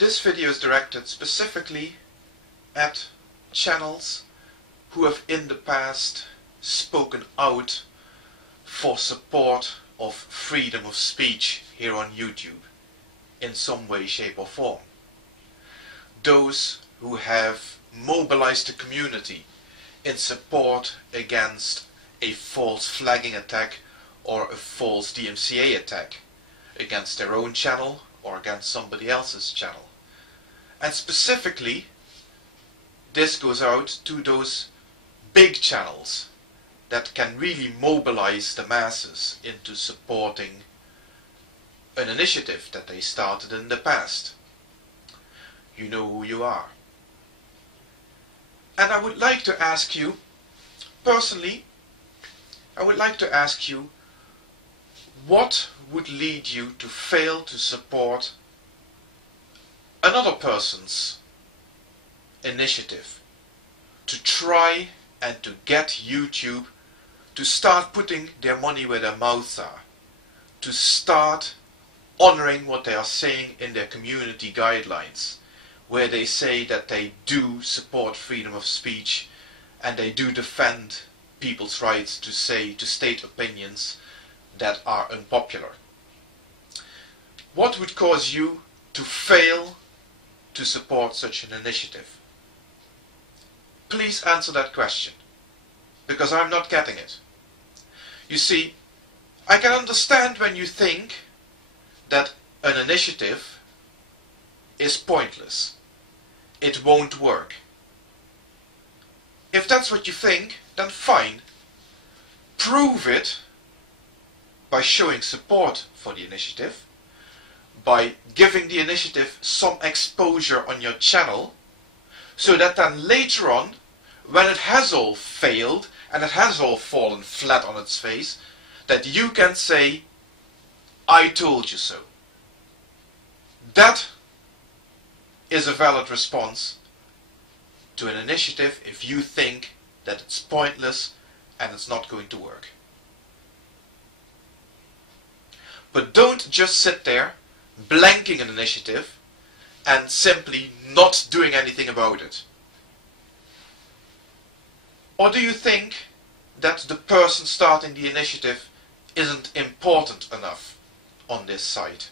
This video is directed specifically at channels who have in the past spoken out for support of freedom of speech here on YouTube in some way, shape or form. Those who have mobilized the community in support against a false flagging attack or a false DMCA attack against their own channel or against somebody else's channel. And specifically, this goes out to those big channels that can really mobilize the masses into supporting an initiative that they started in the past. You know who you are. And I would like to ask you, personally, what would lead you to fail to support another person's initiative to try and to get YouTube to start putting their money where their mouths are, to start honoring what they are saying in their community guidelines, where they say that they do support freedom of speech and they do defend people's rights to state opinions that are unpopular. What would cause you to fail to support such an initiative? Please answer that question, because I'm not getting it. You see, I can understand when you think that an initiative is pointless. It won't work. If that's what you think, then fine. Prove it by showing support for the initiative, by giving the initiative some exposure on your channel, so that then later on, when it has all failed and it has all fallen flat on its face, that you can say, I told you so. That is a valid response to an initiative if you think that it's pointless and it's not going to work. But don't just sit there blanking an initiative and simply not doing anything about it. Or do you think that the person starting the initiative isn't important enough on this site?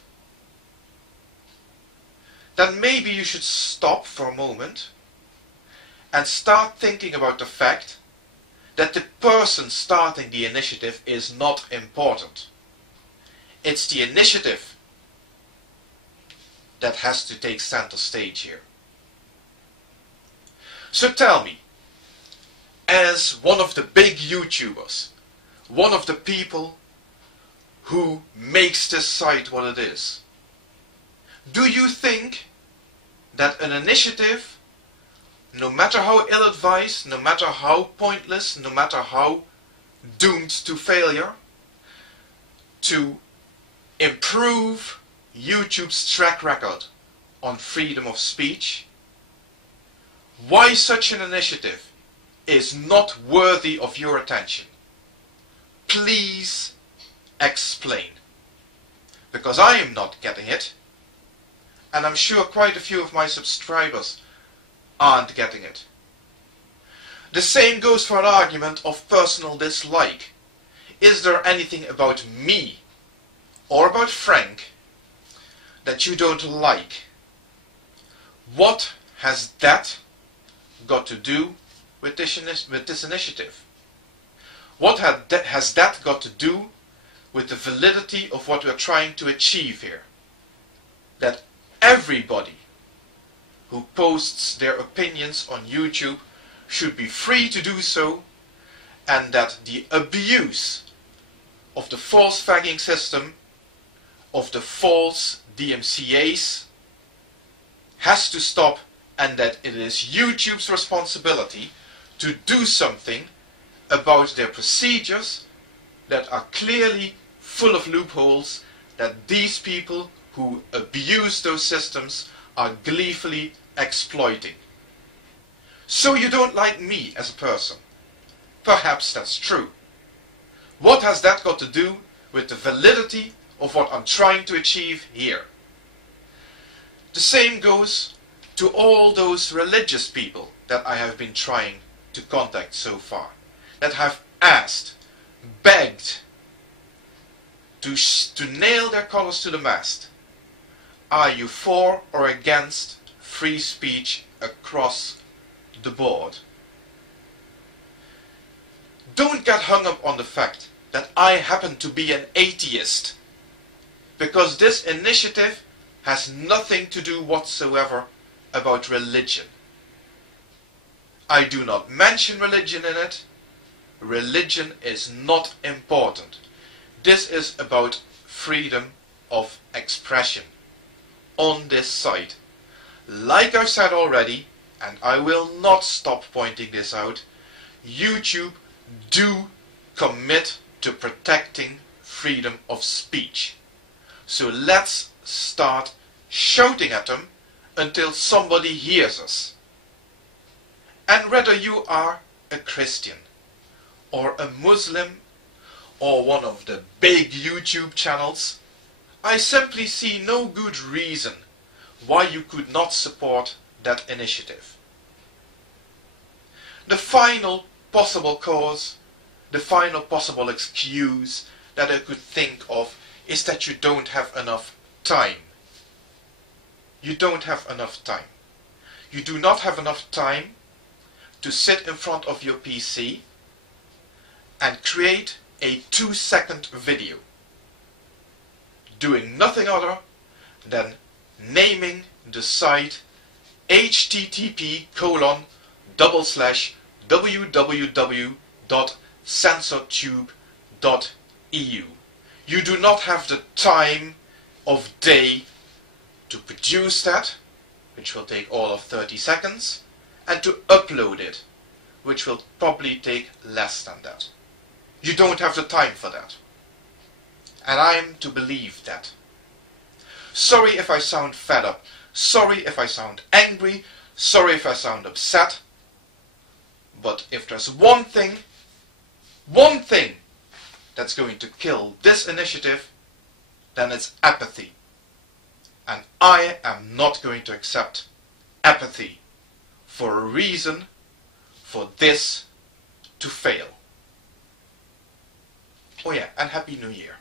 Then maybe you should stop for a moment and start thinking about the fact that the person starting the initiative is not important. It's the initiative that has to take center stage here. So tell me, as one of the big YouTubers, one of the people who makes this site what it is, do you think that an initiative, no matter how ill-advised, no matter how pointless, no matter how doomed to failure, to improve YouTube's track record on freedom of speech, why such an initiative is not worthy of your attention? Please explain. Because I am not getting it, and I'm sure quite a few of my subscribers aren't getting it. The same goes for an argument of personal dislike. Is there anything about me or about Frank that you don't like? What has that got to do with this initiative? What has that got to do with the validity of what we are trying to achieve here? That everybody who posts their opinions on YouTube should be free to do so, and that the abuse of the false flagging system, of the false DMCAs, has to stop, and that it is YouTube's responsibility to do something about their procedures that are clearly full of loopholes that these people who abuse those systems are gleefully exploiting. So you don't like me as a person. Perhaps that's true. What has that got to do with the validity of what I'm trying to achieve here? The same goes to all those religious people that I have been trying to contact so far, that have asked, begged to nail their colors to the mast. Are you for or against free speech across the board? Don't get hung up on the fact that I happen to be an atheist, because this initiative has nothing to do whatsoever about religion. I do not mention religion in it. Religion is not important. This is about freedom of expression on this site. Like I've said already, and I will not stop pointing this out, YouTube do commit to protecting freedom of speech. So let's start shouting at them until somebody hears us. And whether you are a Christian or a Muslim or one of the big YouTube channels, I simply see no good reason why you could not support that initiative. The final possible cause, the final possible excuse that I could think of is that you don't have enough time. You don't have enough time. You do not have enough time to sit in front of your PC and create a 2-second video doing nothing other than naming the site http://www.censortube.eu. You do not have the time of day to produce that, which will take all of 30 seconds, and to upload it, which will probably take less than that. You don't have the time for that. And I'm to believe that. Sorry if I sound fed up. Sorry if I sound angry. Sorry if I sound upset. But if there's one thing that's going to kill this initiative, then it's apathy. And I am not going to accept apathy for a reason for this to fail. Oh yeah, and Happy New Year.